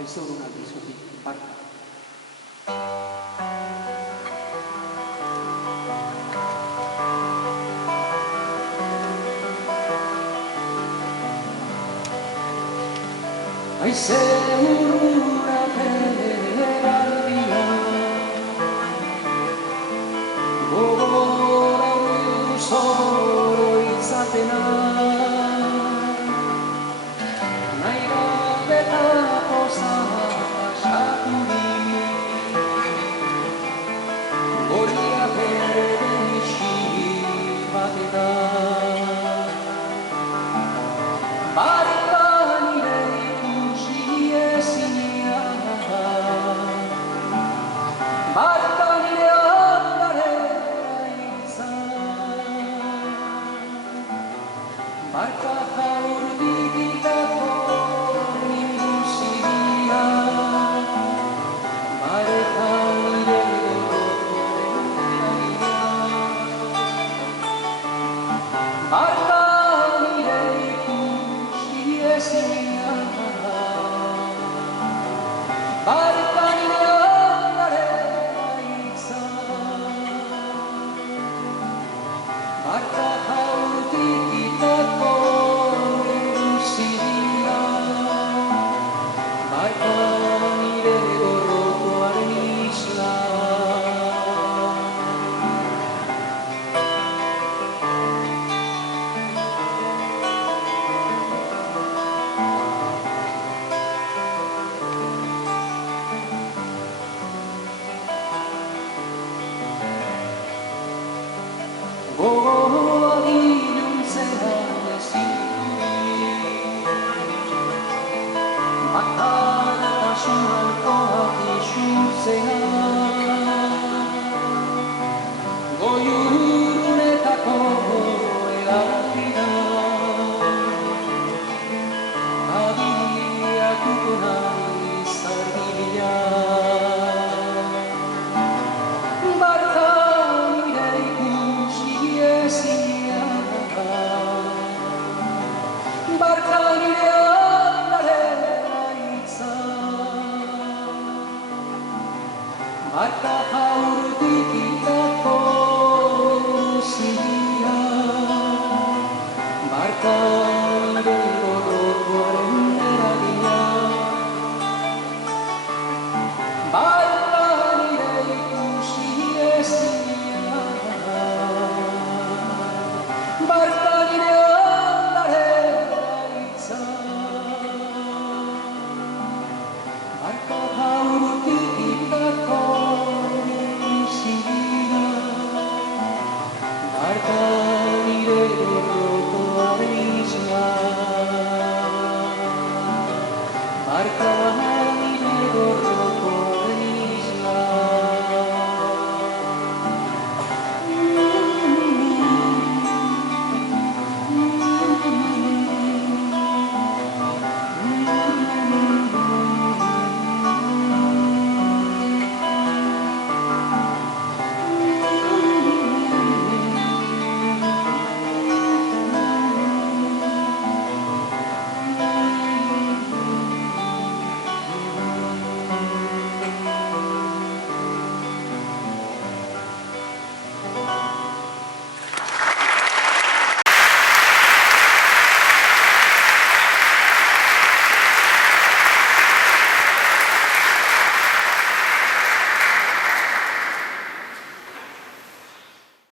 Haizeuduna diskotik barka. Haize urrura peraldia gogora zoro izatena nahi gabeta poza pasaturi goria berde isi batetan Barka jaurtikitako ilusia, barka nire gorrokoaren barka nire ikusi ezina, barka nire ondaren aitza, barka jaurtikitako gogoak iluntzean ezin bakartasun alkoak isurtzean goiurunetako egarrira abiriatuko nahi zardilia barka nire ondaren aitza, barka jaurtikitako ziria, barka